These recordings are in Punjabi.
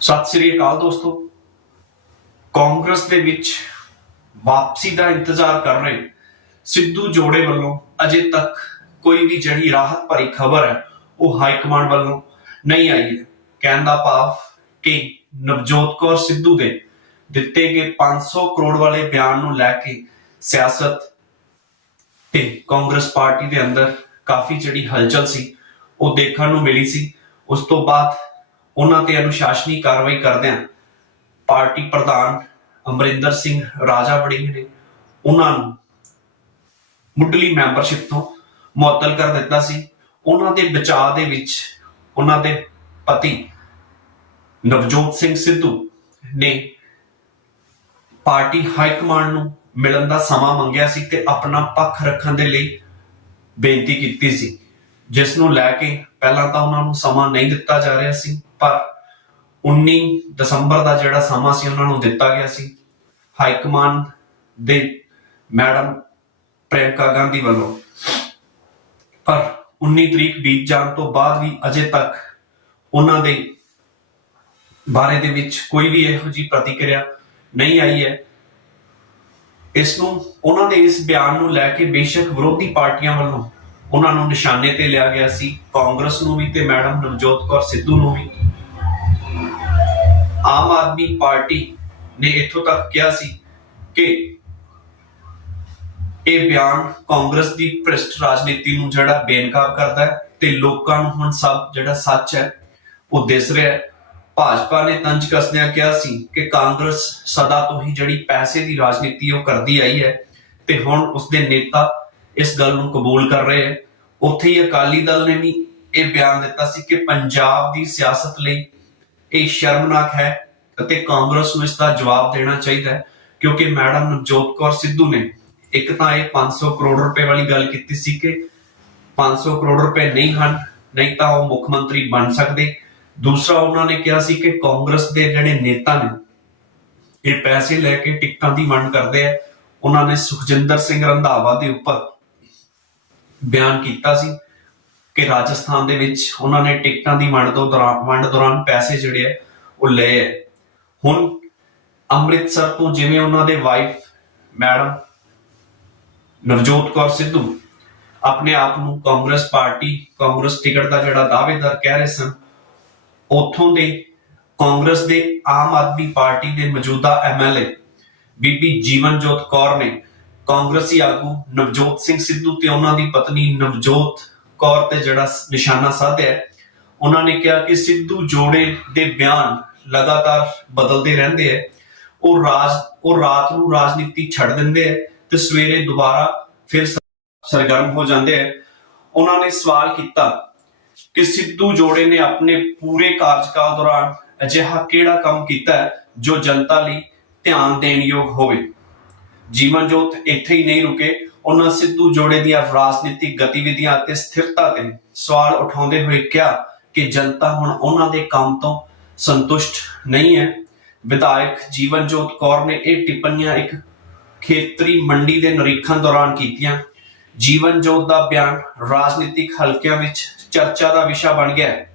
ਸਤਿ ਸ੍ਰੀ ਅਕਾਲ ਦੋਸਤੋ। ਕਾਂਗਰਸ ਦੇ ਵਿੱਚ ਵਾਪਸੀ ਦਾ ਇੰਤਜ਼ਾਰ ਕਰ ਰਹੇ ਸਿੱਧੂ ਜੋੜੇ ਵੱਲੋਂ ਅਜੇ ਤੱਕ ਕੋਈ ਵੀ ਜਿਹੜੀ ਰਾਹਤ ਭਰੀ ਖਬਰ ਹੈ, ਉਹ ਹਾਈ ਕਮਾਂਡ ਵੱਲੋਂ ਨਹੀਂ ਆਈ ਹੈ। ਕਹਿਣ ਦਾ ਭਾਵ ਕਿ ਨਵਜੋਤ ਕੌਰ ਸਿੱਧੂ ਦੇ ਦਿੱਤੇ ਗਏ 500 ਕਰੋੜ ਵਾਲੇ ਬਿਆਨ ਨੂੰ ਲੈ ਕੇ ਸਿਆਸਤ ਤੇ ਕਾਂਗਰਸ ਪਾਰਟੀ ਦੇ ਅੰਦਰ ਕਾਫੀ ਜਿਹੜੀ ਹਲਚਲ ਸੀ, ਉਹ ਦੇਖਣ ਨੂੰ ਮਿਲੀ ਸੀ। ਉਸ ਤੋਂ ਬਾਅਦ ਉਹਨਾਂ ਤੇ ਅਨੁਸ਼ਾਸਨੀ ਕਾਰਵਾਈ ਕਰਦਿਆਂ ਪਾਰਟੀ ਪ੍ਰਧਾਨ ਅਮਰਿੰਦਰ ਸਿੰਘ ਰਾਜਾ ਵੜਿੰਗ ਨੇ। ਉਹਨਾਂ ਨੂੰ ਮੁੱਢਲੀ ਮੈਂਬਰਸ਼ਿਪ ਤੋਂ ਮੁਅੱਤਲ ਕਰ ਦਿੱਤਾ ਸੀ। ਉਹਨਾਂ ਦੇ ਬਚਾਅ ਦੇ ਵਿੱਚ ਉਹਨਾਂ ਦੇ ਪਤੀ ਨਵਜੋਤ ਸਿੰਘ ਸਿੱਧੂ ਨੇ ਪਾਰਟੀ ਹਾਈ ਕਮਾਂਡ ਨੂੰ ਮਿਲਣ ਦਾ ਸਮਾਂ ਮੰਗਿਆ ਸੀ ਤੇ ਆਪਣਾ ਪੱਖ ਰੱਖਣ ਦੇ ਲਈ ਬੇਨਤੀ ਕੀਤੀ ਸੀ। ਜਿਸ ਨੂੰ ਲੈ ਕੇ ਪਹਿਲਾਂ ਤਾਂ ਉਹਨਾਂ ਨੂੰ ਸਮਾਂ ਨਹੀਂ ਦਿੱਤਾ ਜਾ ਰਿਹਾ ਸੀ, ਪਰ 19 ਦਸੰਬਰ ਦਾ ਜਿਹੜਾ ਸਮਾਂ ਸੀ ਉਹਨਾਂ ਨੂੰ ਦਿੱਤਾ ਗਿਆ ਸੀ ਹਾਈ ਕਮਾਂਡ ਦੇ ਮੈਡਮ ਪ੍ਰਿਯੰਕਾ ਗਾਂਧੀ ਵੱਲੋਂ। ਪਰ 19 ਤਰੀਕ ਬੀਤ ਜਾਣ ਤੋਂ ਬਾਅਦ ਵੀ ਅਜੇ ਤੱਕ ਉਹਨਾਂ ਦੇ ਬਾਰੇ ਦੇ ਵਿੱਚ ਕੋਈ ਵੀ ਇਹੋ ਜੀ ਪ੍ਰਤੀਕਿਰਿਆ ਨਹੀਂ ਆਈ ਹੈ। ਇਸ ਨੂੰ, ਉਹਨਾਂ ਦੇ ਇਸ ਬਿਆਨ ਨੂੰ ਲੈ ਕੇ ਬੇਸ਼ੱਕ ਵਿਰੋਧੀ ਪਾਰਟੀਆਂ ਵੱਲੋਂ ਉਹਨਾਂ ਨੂੰ ਨਿਸ਼ਾਨੇ ਤੇ ਲਿਆ ਗਿਆ ਸੀ, ਕਾਂਗਰਸ ਨੂੰ ਵੀ ਤੇ ਮੈਡਮ ਨਵਜੋਤ ਕੌਰ ਸਿੱਧੂ ਨੂੰ ਵੀ। ਆਮ ਆਦਮੀ ਪਾਰਟੀ ਨੇ ਇੱਥੋਂ ਤੱਕ ਕਿਹਾ ਸੀ ਕਿ ਇਹ ਬਿਆਨ ਕਾਂਗਰਸ ਦੀ ਭ੍ਰਿਸ਼ਟ ਰਾਜਨੀਤੀ ਨੂੰ ਜਿਹੜਾ ਬੇਨਕਾਬ ਕਰਦਾ ਹੈ ਤੇ ਲੋਕਾਂ ਨੂੰ ਹੁਣ ਸਭ ਜਿਹੜਾ ਸੱਚ ਹੈ, ਉਹ ਦਿਸ ਰਿਹਾ ਹੈ। ਭਾਜਪਾ ਨੇ ਤੰਜ ਕੱਸਦਿਆਂ ਕਿਹਾ ਸੀ ਕਿ ਕਾਂਗਰਸ ਸਦਾ ਤੋਂ ਹੀ ਜਿਹੜੀ ਪੈਸੇ ਦੀ ਰਾਜਨੀਤੀ ਉਹ ਕਰਦੀ ਆਈ ਹੈ ਤੇ ਹੁਣ ਉਸਦੇ ਨੇਤਾ ਇਸ ਗੱਲ ਨੂੰ ਕਬੂਲ ਕਰ ਰਹੇ ਹੈ ਉੱਥੇ ਹੀ ਅਕਾਲੀ ਦਲ ਨੇ ਵੀ ਇਹ ਬਿਆਨ ਦਿੱਤਾ ਸੀ ਕਿ ਪੰਜਾਬ ਦੀ ਸਿਆਸਤ ਲਈ ਇਹ ਸ਼ਰਮਨਾਕ ਹੈ ਅਤੇ ਕਾਂਗਰਸ ਨੂੰ ਇਸ ਦਾ ਜਵਾਬ ਦੇਣਾ ਚਾਹੀਦਾ ਹੈ, ਕਿਉਂਕਿ ਮੈਡਮ ਨਵਜੋਤ ਕੌਰ ਸਿੱਧੂ ਨੇ ਇੱਕ ਤਾਂ ਇਹ 500 ਕਰੋੜ ਰੁਪਏ ਵਾਲੀ ਗੱਲ ਕੀਤੀ ਸੀ ਕਿ 500 ਕਰੋੜ ਰੁਪਏ ਨਹੀਂ ਹਨ, ਨਹੀਂ ਤਾਂ ਉਹ ਮੁੱਖ ਮੰਤਰੀ ਬਣ ਸਕਦੇ। ਦੂਸਰਾ ਉਹਨਾਂ ਨੇ ਕਿਹਾ ਸੀ ਕਿ ਕਾਂਗਰਸ ਦੇ ਜਿਹੜੇ ਨੇਤਾ ਨੇ, ਇਹ ਪੈਸੇ ਲੈ ਕੇ ਟਿਕਟਾਂ ਦੀ ਮੰਗ ਕਰਦੇ ਆ। ਉਹਨਾਂ ਨੇ ਸੁਖਜਿੰਦਰ ਸਿੰਘ ਰੰਧਾਵਾ ਦੇ ਉੱਪਰ ਬਿਆਨ ਕੀਤਾ ਸੀ ਕਿ ਰਾਜਸਥਾਨ ਦੇ ਵਿੱਚ ਉਹਨਾਂ ਨੇ ਟਿਕਟਾਂ ਦੀ ਵੰਡ ਤੋਂ ਦੌਰਾਨ ਵੰਡ ਦੌਰਾਨ ਪੈਸੇ ਜਿਹੜੇ ਆ, ਉਹ ਲਏ ਹੁਣ ਅੰਮ੍ਰਿਤਸਰ ਤੋਂ ਜਿਵੇਂ ਉਹਨਾਂ ਦੇ ਵਾਈਫ ਮੈਡਮ ਨਵਜੋਤ ਕੌਰ ਸਿੱਧੂ ਆਪਣੇ ਆਪ ਨੂੰ ਕਾਂਗਰਸ ਪਾਰਟੀ, ਕਾਂਗਰਸ ਟਿਕਟ ਦਾ ਜਿਹੜਾ ਦਾਅਵੇਦਾਰ ਕਹਿ ਰਹੇ ਸਨ, ਉਥੋਂ ਦੇ ਕਾਂਗਰਸ ਦੇ ਆਮ ਆਦਮੀ ਪਾਰਟੀ ਦੇ ਮੌਜੂਦਾ ਐਮਐਲਏ ਬੀਬੀ ਜੀਵਨਜੋਤ ਕੌਰ ਨੇ ਕਾਂਗਰਸੀ ਆਗੂ ਨਵਜੋਤ ਸਿੰਘ ਸਿੱਧੂ ਤੇ ਉਹਨਾਂ ਦੀ ਪਤਨੀ ਨਵਜੋਤ ਕੌਰ ਤੇ ਜਿਹੜਾ ਨਿਸ਼ਾਨਾ ਸਾਧਿਆ ਉਹਨਾਂ ਨੇ ਕਿਹਾ ਕਿ ਸਿੱਧੂ ਜੋੜੇ ਦੇ ਬਿਆਨ ਲਗਾਤਾਰ ਬਦਲਦੇ ਰਹਿੰਦੇ ਆ ਉਹ ਰਾਜ, ਉਹ ਰਾਤ ਨੂੰ ਰਾਜਨੀਤੀ ਛੱਡ ਦਿੰਦੇ ਆ ਤੇ ਸਵੇਰੇ ਦੁਬਾਰਾ ਫਿਰ ਸਰਗਰਮ ਹੋ ਜਾਂਦੇ ਆ ਉਹਨਾਂ ਨੇ ਸਵਾਲ ਕੀਤਾ ਕਿ ਸਿੱਧੂ ਜੋੜੇ ਨੇ ਆਪਣੇ ਪੂਰੇ ਕਾਰਜਕਾਲ ਦੌਰਾਨ ਅਜਿਹਾ ਕਿਹੜਾ ਕੰਮ ਕੀਤਾ ਹੈ ਜੋ ਜਨਤਾ ਲਈ ਧਿਆਨ ਦੇਣ ਯੋਗ ਹੋਵੇ? ਜੀਵਨ ਜੋਤ ਇੱਥੇ ਹੀ ਨਹੀਂ ਰੁਕੇ, ਉਹਨਾਂ ਸਿੱਧੂ ਜੋੜੇ ਦੀਆਂ ਰਾਜਨੀਤਿਕ ਗਤੀਵਿਧੀਆਂ ਅਤੇ ਸਥਿਰਤਾ ਤੇ ਸਵਾਲ ਉਠਾਉਂਦੇ ਹੋਏ ਕਿਹਾ ਕਿ ਜਨਤਾ ਹੁਣ ਉਹਨਾਂ ਦੇ ਕੰਮ ਤੋਂ ਸੰਤੁਸ਼ਟ ਨਹੀਂ ਹੈ। ਵਿਧਾਇਕ ਜੀਵਨ ਕੌਰ ਨੇ ਇਹ ਟਿੱਪਣੀਆਂ ਇੱਕ ਖੇਤਰੀ ਮੰਡੀ ਦੇ ਨਿਰੀਖਣ ਦੌਰਾਨ ਕੀਤੀਆਂ। ਜੀਵਨ ਜੋਤ ਦਾ ਬਿਆਨ ਰਾਜਨੀਤਿਕ ਹਲਕਿਆਂ ਵਿੱਚ ਚਰਚਾ ਦਾ ਵਿਸ਼ਾ ਬਣ ਗਿਆ। ਹੈ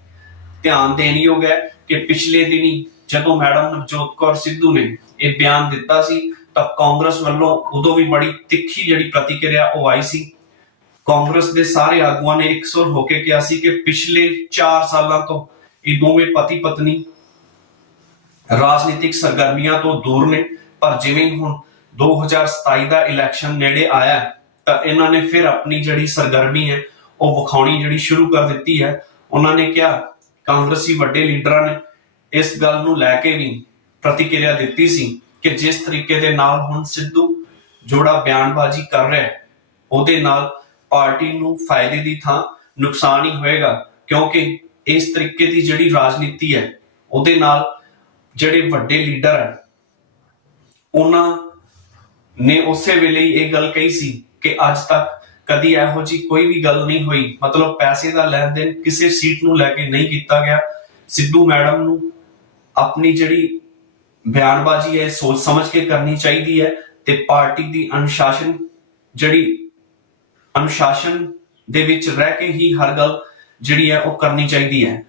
ਧਿਆਨ ਦੇਣਯੋਗ ਹੈ ਕਿ ਪਿਛਲੇ ਦਿਨੀ ਜਦੋਂ ਮੈਡਮ ਨਵਜੋਤ ਕੌਰ ਸਿੱਧੂ ਨੇ ਇਹ ਬਿਆਨ ਦਿੱਤਾ ਸੀ ਤਾਂ ਕਾਂਗਰਸ ਵੱਲੋਂ ਉਦੋਂ ਵੀ ਬੜੀ ਤਿੱਖੀ ਜਿਹੜੀ ਪ੍ਰਤੀਕਿਰਿਆ ਉਹ ਆਈ ਸੀ। ਕਾਂਗਰਸ ਦੇ ਸਾਰੇ ਆਗੂਆਂ ਨੇ ਇਕਸੁਰ ਹੋ ਕੇ ਕਿਹਾ ਸੀ ਕਿ ਪਿਛਲੇ 4 ਸਾਲਾਂ ਤੋਂ ਇਹ ਦੋਵੇਂ ਪਤੀ ਪਤਨੀ ਰਾਜਨੀਤਿਕ ਸਰਗਰਮੀਆਂ ਤੋਂ ਦੂਰ ਨੇ, ਪਰ ਜਿਵੇਂ ਹੀ ਹੁਣ 2027 ਦਾ ਇਲੈਕਸ਼ਨ ਨੇੜੇ ਆਇਆ ਤਾਂ ਇਹਨਾਂ ਨੇ ਫਿਰ ਆਪਣੀ ਜਿਹੜੀ ਸਰਗਰਮੀ ਹੈ, ਉਹ ਵਿਖਾਉਣੀ ਜਿਹੜੀ ਸ਼ੁਰੂ ਕਰ ਦਿੱਤੀ ਹੈ। ਉਹਨਾਂ ਨੇ ਕਿਹਾ, ਕਾਂਗਰਸੀ ਵੱਡੇ ਲੀਡਰਾਂ ਨੇ ਇਸ ਗੱਲ ਨੂੰ ਲੈ ਕੇ ਵੀ ਪ੍ਰਤੀਕਿਰਿਆ ਦਿੱਤੀ ਸੀ। ਕਿ ਜਿਸ ਤਰੀਕੇ ਦੇ ਨਾਲ ਹੁਣ ਸਿੱਧੂ ਜੋੜਾ ਬਿਆਨਬਾਜ਼ੀ ਕਰ ਰਿਹਾ ਹੈ, ਉਹਦੇ ਨਾਲ ਪਾਰਟੀ ਨੂੰ ਫਾਇਦੇ ਦੀ ਥਾਂ ਨੁਕਸਾਨ ਹੀ ਹੋਏਗਾ, ਕਿਉਂਕਿ ਇਸ ਤਰੀਕੇ ਦੀ ਜਿਹੜੀ ਰਾਜਨੀਤੀ ਹੈ, ਉਹਦੇ ਨਾਲ ਜਿਹੜੇ ਵੱਡੇ ਲੀਡਰ ਹੈ, ਉਹਨਾਂ ਨੇ ਉਸੇ ਵੇਲੇ ਹੀ ਇਹ ਗੱਲ ਕਹੀ ਸੀ ਕਿ ਅੱਜ ਤੱਕ ਕਦੀ ਇਹੋ ਜੀ ਕੋਈ ਵੀ ਗੱਲ ਨਹੀਂ ਹੋਈ। ਮਤਲਬ ਪੈਸੇ ਦਾ ਲੈਣ ਦੇਣ ਕਿਸੇ ਸੀਟ ਨੂੰ ਲੈ ਕੇ ਨਹੀਂ ਕੀਤਾ ਗਿਆ। ਸਿੱਧੂ ਮੈਡਮ ਨੂੰ ਆਪਣੀ ਜਿਹੜੀ ਬਿਆਨਬਾਜ਼ੀ ਹੈ, ਸੋਚ ਸਮਝ ਕੇ ਕਰਨੀ ਚਾਹੀਦੀ ਹੈ ਤੇ ਪਾਰਟੀ ਦੀ ਅਨੁਸ਼ਾਸਨ ਜਿਹੜੀ ਅਨੁਸ਼ਾਸਨ ਦੇ ਵਿੱਚ ਰਹਿ ਕੇ ਹੀ ਹਰ ਗੱਲ ਜਿਹੜੀ ਹੈ ਉਹ ਕਰਨੀ ਚਾਹੀਦੀ ਹੈ।